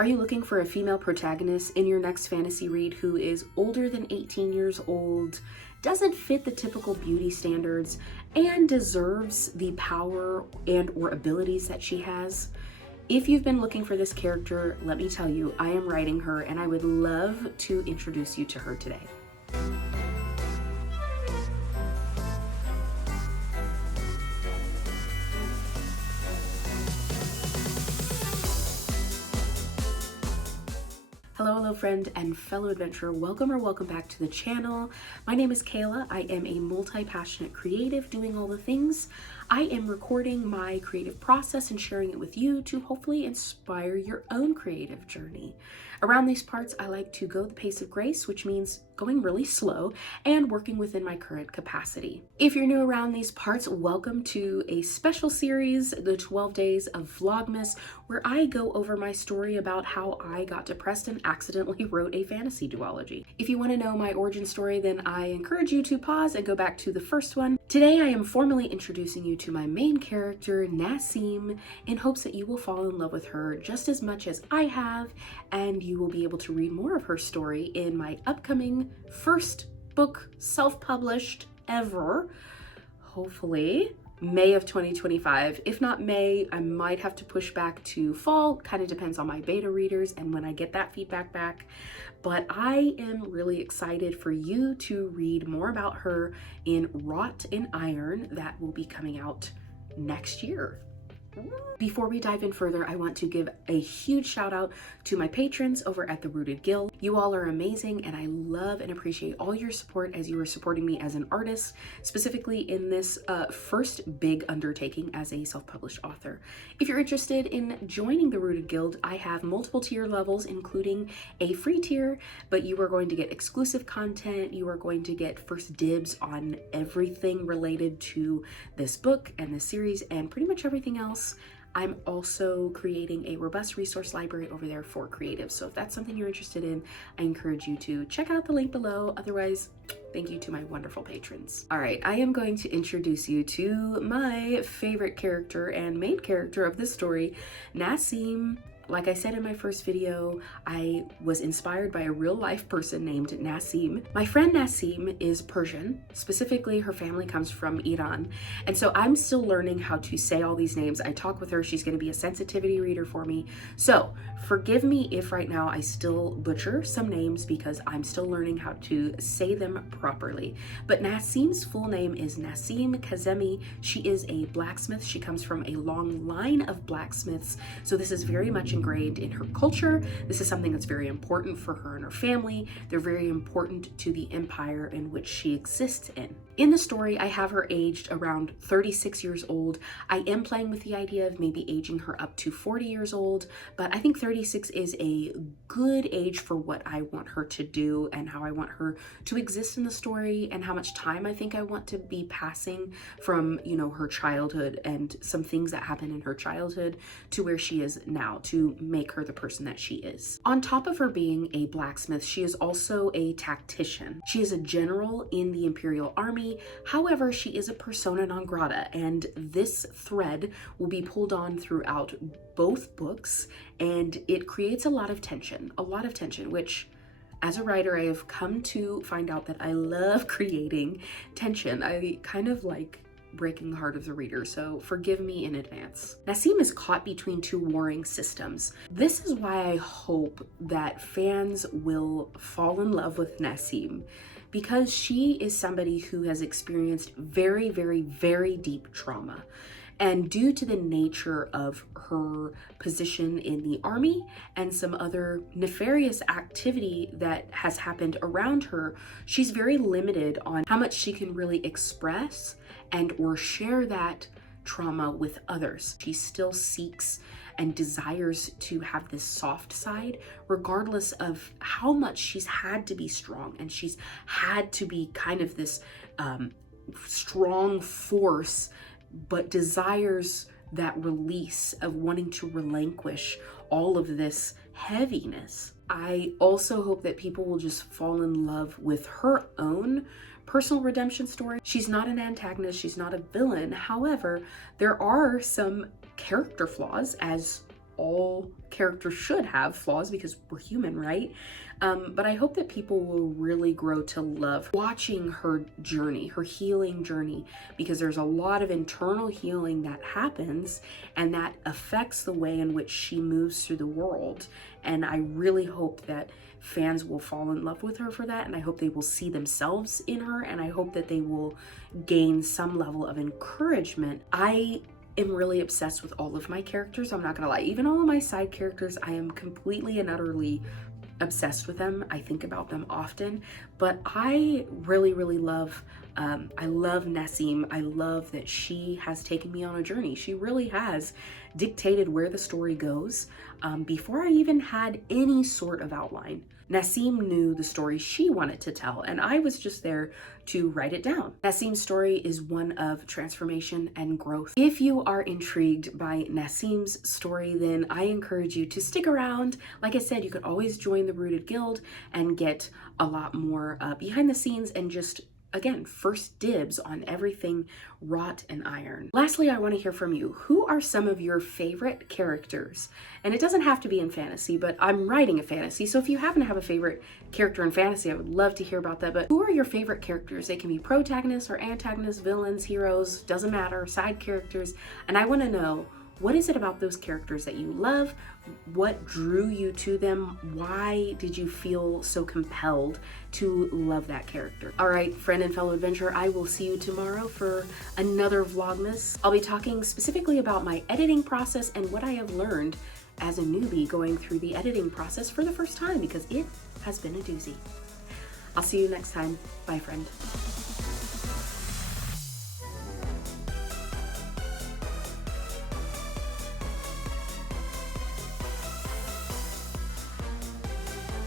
Are you looking for a female protagonist in your next fantasy read who is older than 18 years old, doesn't fit the typical beauty standards, and deserves the power and or abilities that she has? If you've been looking for this character, let me tell you, I am writing her and I would love to introduce you to her today. Hello friend and fellow adventurer, welcome back to the channel. My name is Kayla. I am a multi-passionate creative doing all the things. I am recording my creative process and sharing it with you to hopefully inspire your own creative journey. Around these parts, I like to go the pace of grace, which means going really slow and working within my current capacity. If you're new around these parts, welcome to a special series, the 12 days of Vlogmas, where I go over my story about how I got depressed and accidentally wrote a fantasy duology. If you want to know my origin story, then I encourage you to pause and go back to the first one. Today, I am formally introducing you to my main character, Naseem, in hopes that you will fall in love with her just as much as I have, and you will be able to read more of her story in my upcoming first book, self-published ever, hopefully May of 2025. If not May, I might have to push back to fall. Kind of depends on my beta readers and when I get that feedback back. But I am really excited for you to read more about her in Wrought in Iron that will be coming out next year. Before we dive in further, I want to give a huge shout out to my patrons over at the Rooted Guild. You all are amazing and I love and appreciate all your support as you are supporting me as an artist, specifically in this first big undertaking as a self-published author. If you're interested in joining the Rooted Guild, I have multiple tier levels, including a free tier, but you are going to get exclusive content. You are going to get first dibs on everything related to this book and this series and pretty much everything else. I'm also creating a robust resource library over there for creatives. So if that's something you're interested in, I encourage you to check out the link below. Otherwise, thank you to my wonderful patrons. All right, I am going to introduce you to my favorite character and main character of this story, Naseem. Like I said in my first video, I was inspired by a real life person named Naseem. My friend Naseem is Persian. Specifically, her family comes from Iran. And so I'm still learning how to say all these names. I talk with her. She's going to be a sensitivity reader for me. So forgive me if right now I still butcher some names because I'm still learning how to say them properly. But Naseem's full name is Naseem Kazemi. She is a blacksmith. She comes from a long line of blacksmiths. So this is very much ingrained in her culture. This is something that's very important for her and her family. They're very important to the empire in which she exists in. In the story, I have her aged around 36 years old. I am playing with the idea of maybe aging her up to 40 years old, but I think 36 is a good age for what I want her to do and how I want her to exist in the story and how much time I think I want to be passing from, you know, her childhood and some things that happened in her childhood to where she is now to make her the person that she is. On top of her being a blacksmith, she is also a tactician. She is a general in the Imperial Army. However, she is a persona non grata, and this thread will be pulled on throughout both books, and it creates a lot of tension, which as a writer, I have come to find out that I love creating tension. I kind of like breaking the heart of the reader, so forgive me in advance. Naseem is caught between two warring systems. This is why I hope that fans will fall in love with Naseem, because she is somebody who has experienced very, very, very deep trauma. And due to the nature of her position in the army and some other nefarious activity that has happened around her, she's very limited on how much she can really express and or share that trauma with others. She still seeks and desires to have this soft side, regardless of how much she's had to be strong and she's had to be kind of this strong force, but desires that release of wanting to relinquish all of this heaviness. I also hope that people will just fall in love with her own personal redemption story. She's not an antagonist, she's not a villain. However, there are some character flaws, as all characters should have flaws because we're human, right? But I hope that people will really grow to love watching her journey, her healing journey, because there's a lot of internal healing that happens and that affects the way in which she moves through the world. And I really hope that fans will fall in love with her for that, and I hope they will see themselves in her, and I hope that they will gain some level of encouragement. I am really obsessed with all of my characters, I'm not gonna lie. Even all of my side characters, I am completely and utterly obsessed with them. I think about them often, but I really love I love Naseem. I love that she has taken me on a journey. She really has dictated where the story goes before I even had any sort of outline. Naseem knew the story she wanted to tell, and I was just there to write it down. Naseem's story is one of transformation and growth. If you are intrigued by Naseem's story, then I encourage you to stick around. Like I said, you could always join the Rooted Guild and get a lot more behind the scenes and just, again, first dibs on everything wrought in iron. Lastly, I want to hear from you. Who are some of your favorite characters? And it doesn't have to be in fantasy, but I'm writing a fantasy, so if you happen to have a favorite character in fantasy, I would love to hear about that. But who are your favorite characters? They can be protagonists or antagonists, villains, heroes, doesn't matter, side characters. And I want to know, what is it about those characters that you love? What drew you to them? Why did you feel so compelled to love that character? All right, friend and fellow adventurer, I will see you tomorrow for another Vlogmas. I'll be talking specifically about my editing process and what I have learned as a newbie going through the editing process for the first time, because it has been a doozy. I'll see you next time. Bye, friend.